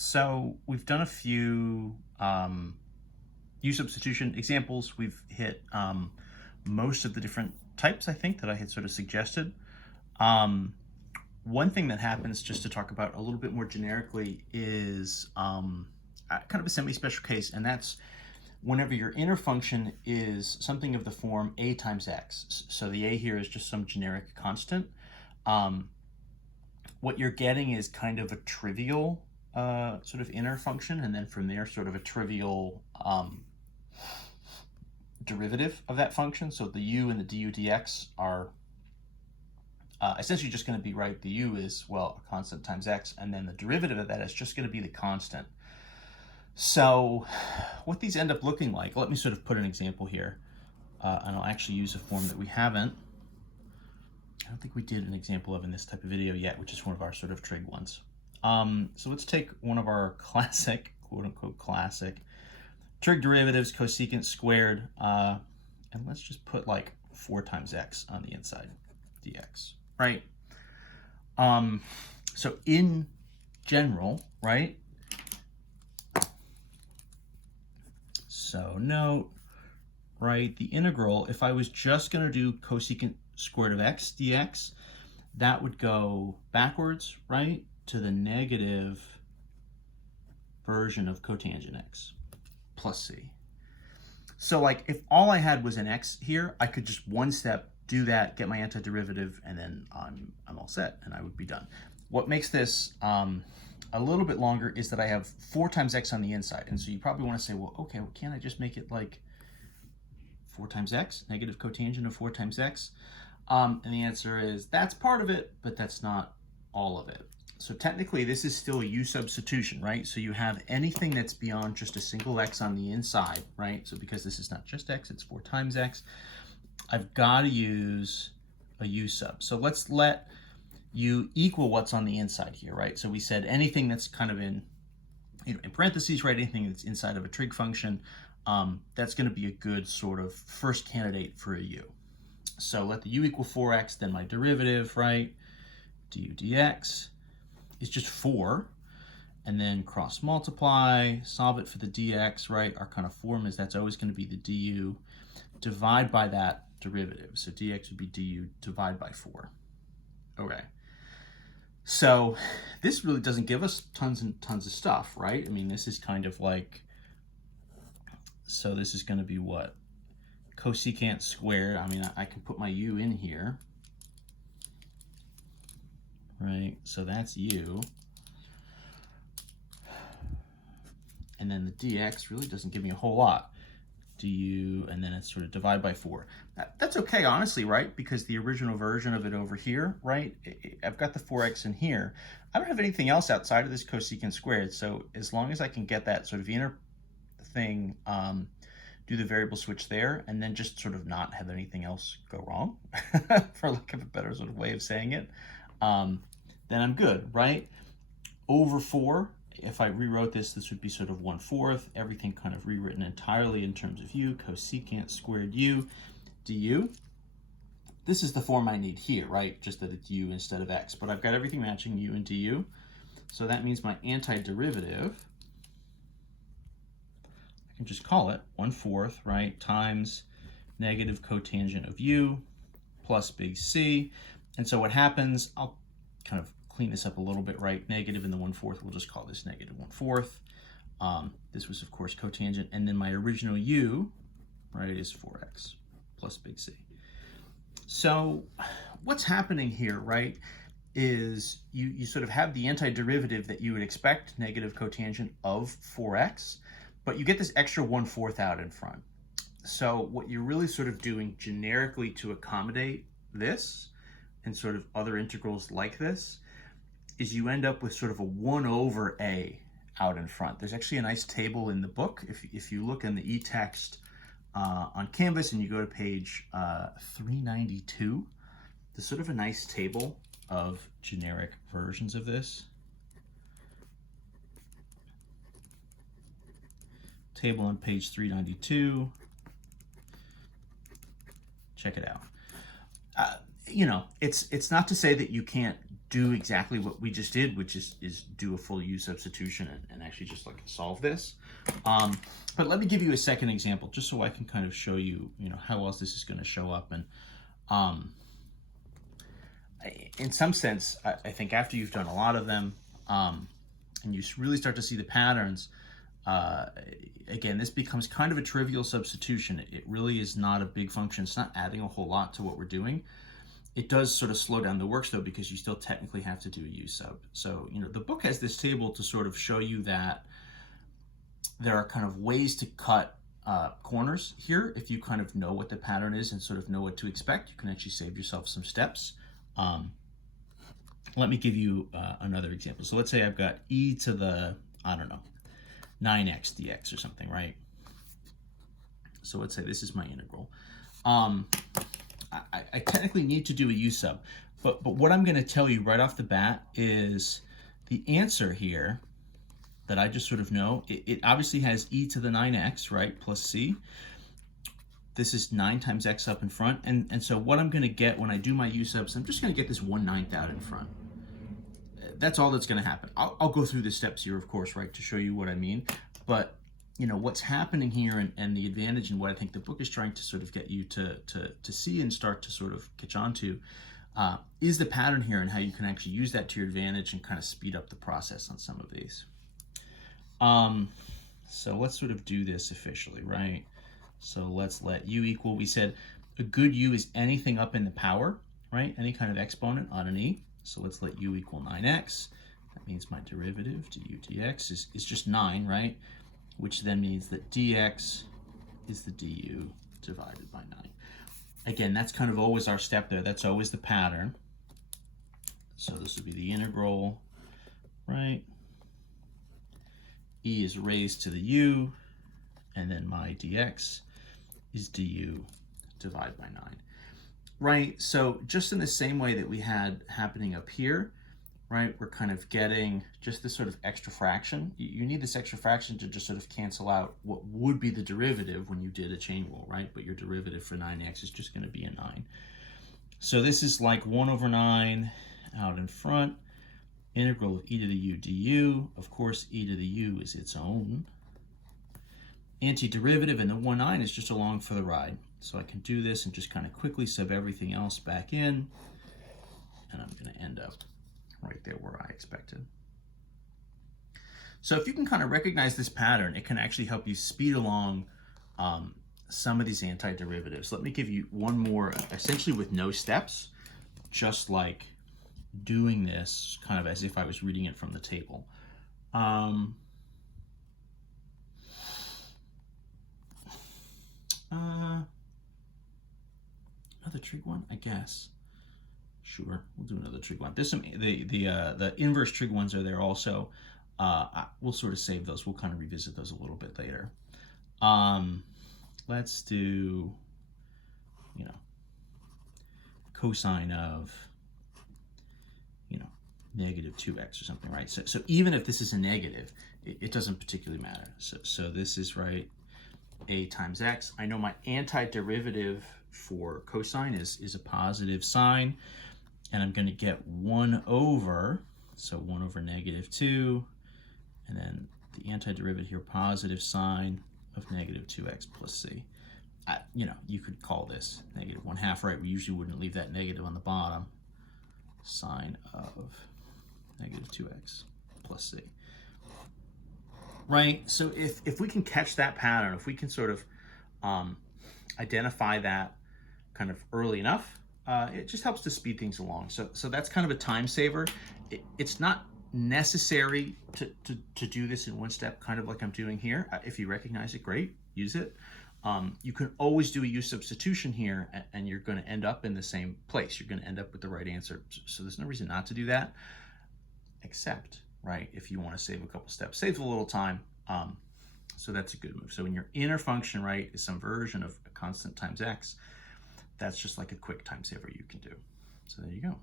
So we've done a few U substitution examples. We've hit most of the different types, I think, that I had sort of suggested. One thing that happens, just to talk about a little bit more generically, is kind of a semi-special case, and that's whenever your inner function is something of the form a times x. So the a here is just some generic constant. What you're getting is kind of a trivial sort of inner function, and then from there sort of a trivial derivative of that function. So the u and the du dx are essentially just going to be, right, the u is, well, a constant times x, and then the derivative of that is just going to be the constant. So what these end up looking like, let me sort of put an example here, and I'll actually use a form that we haven't. I don't think we did an example of in this type of video yet, which is one of our sort of trig ones. So let's take one of our classic, quote unquote classic, trig derivatives, cosecant squared, and let's just put like 4 times x on the inside, dx, right? So in general, right? So note, right, the integral, if I was just going to do cosecant squared of x dx, that would go backwards, right, to the negative version of cotangent x plus c. So like if all I had was an x here, I could just one step do that, get my antiderivative, and then I'm all set, and I would be done. What makes this a little bit longer is that I have 4 times x on the inside. And so you probably want to say, well, okay, well, can't I just make it like 4 times x, negative cotangent of 4 times x? And the answer is that's part of it, but that's not all of it. So technically, this is still a u substitution, right? So you have anything that's beyond just a single x on the inside, right? So because this is not just x, it's 4 times x, I've got to use a u sub. So let's let u equal what's on the inside here, right? So we said anything that's kind of in parentheses, right? Anything that's inside of a trig function, that's going to be a good sort of first candidate for a u. So let the u equal 4x, then my derivative, right, du dx is just 4, and then cross multiply, solve it for the dx, right? Our kind of form is that's always going to be the du, divide by that derivative. So dx would be du, divide by 4. Okay. So this really doesn't give us tons and tons of stuff, right? I mean, this is kind of like, so this is going to be what? Cosecant squared. I mean, I can put my u in here, right? So that's u. And then the dx really doesn't give me a whole lot. Du, and then it's sort of divide by 4. That's okay, honestly, right? Because the original version of it over here, right? I've got the 4x in here. I don't have anything else outside of this cosecant squared. So as long as I can get that sort of inner thing, do the variable switch there, and then just sort of not have anything else go wrong, for lack of a better sort of way of saying it, then I'm good, right? Over 4, if I rewrote this, this would be sort of 1/4, everything kind of rewritten entirely in terms of u, cosecant squared u du. This is the form I need here, right? Just that it's u instead of x, but I've got everything matching u and du. So that means my antiderivative, I can just call it 1/4, right, times negative cotangent of u plus big C. And so what happens, I'll kind of clean this up a little bit, right? Negative in the 1/4, we'll just call this negative 1/4. This was, of course, cotangent. And then my original u, right, is 4x plus big C. So what's happening here, right, is you sort of have the antiderivative that you would expect, negative cotangent of 4x, but you get this extra 1/4 out in front. So what you're really sort of doing generically to accommodate this and sort of other integrals like this is you end up with sort of a 1/a out in front. There's actually a nice table in the book. If you look in the e-text on Canvas and you go to page 392, there's sort of a nice table of generic versions of this. Table on page 392. Check it out. You know, it's not to say that you can't do exactly what we just did, which is do a full U substitution and actually just like solve this. But let me give you a second example, just so I can kind of show you, how else this is going to show up. And in some sense, I think after you've done a lot of them, and you really start to see the patterns, again, this becomes kind of a trivial substitution. It really is not a big function. It's not adding a whole lot to what we're doing. It does sort of slow down the works though, because you still technically have to do a U sub. So, the book has this table to sort of show you that there are kind of ways to cut corners here. If you kind of know what the pattern is and sort of know what to expect, you can actually save yourself some steps. Let me give you another example. So let's say I've got e to the, 9x dx or something, right? So let's say this is my integral. I technically need to do a U sub, but what I'm going to tell you right off the bat is the answer here that I just sort of know, it obviously has e to the 9x, right, plus c. This is 9 times x up in front, and so what I'm going to get when I do my U subs, I'm just going to get this 1/9 out in front. That's all that's going to happen. I'll go through the steps here, of course, right, to show you what I mean, but what's happening here and the advantage and what I think the book is trying to sort of get you to see and start to sort of catch on to is the pattern here and how you can actually use that to your advantage and kind of speed up the process on some of these. So let's sort of do this officially, right? So let's let u equal, we said a good u is anything up in the power, right? Any kind of exponent on an e. So let's let u equal 9x. That means my derivative du dx is just 9, right? Which then means that dx is the du divided by 9. Again, that's kind of always our step there. That's always the pattern. So this would be the integral, right? E is raised to the u, and then my dx is du divided by 9. Right, so just in the same way that we had happening up here, right, we're kind of getting just this sort of extra fraction. You need this extra fraction to just sort of cancel out what would be the derivative when you did a chain rule, right? But your derivative for 9x is just going to be a 9. So this is like 1/9 out in front, integral of e to the u du. Of course, e to the u is its own antiderivative, and the 1/9 is just along for the ride. So I can do this and just kind of quickly sub everything else back in, and I'm going to end up right there where I expected. So if you can kind of recognize this pattern, it can actually help you speed along some of these antiderivatives. Let me give you one more, essentially with no steps, just like doing this kind of as if I was reading it from the table. Another trig one, I guess. Sure, we'll do another trig one. There's some the inverse trig ones are there also. We'll sort of save those. We'll kind of revisit those a little bit later. Let's do, cosine of, negative 2x or something, right? So even if this is a negative, it doesn't particularly matter. So this is, right, a times x. I know my antiderivative for cosine is a positive sign, and I'm going to get 1 over, so 1 over negative 2, and then the antiderivative here, positive sign of negative 2x plus c. You could call this negative 1/2, right? We usually wouldn't leave that negative on the bottom. Sine of negative 2x plus c. Right, so if we can catch that pattern, if we can sort of identify that kind of early enough, it just helps to speed things along. So that's kind of a time saver. It's not necessary to do this in one step, kind of like I'm doing here. If you recognize it, great, use it. You can always do a U substitution here, and you're going to end up in the same place. You're going to end up with the right answer. So there's no reason not to do that, except, right, if you want to save a couple steps, save a little time. So that's a good move. So when your inner function, right, is some version of a constant times x, that's just like a quick time saver you can do. So there you go.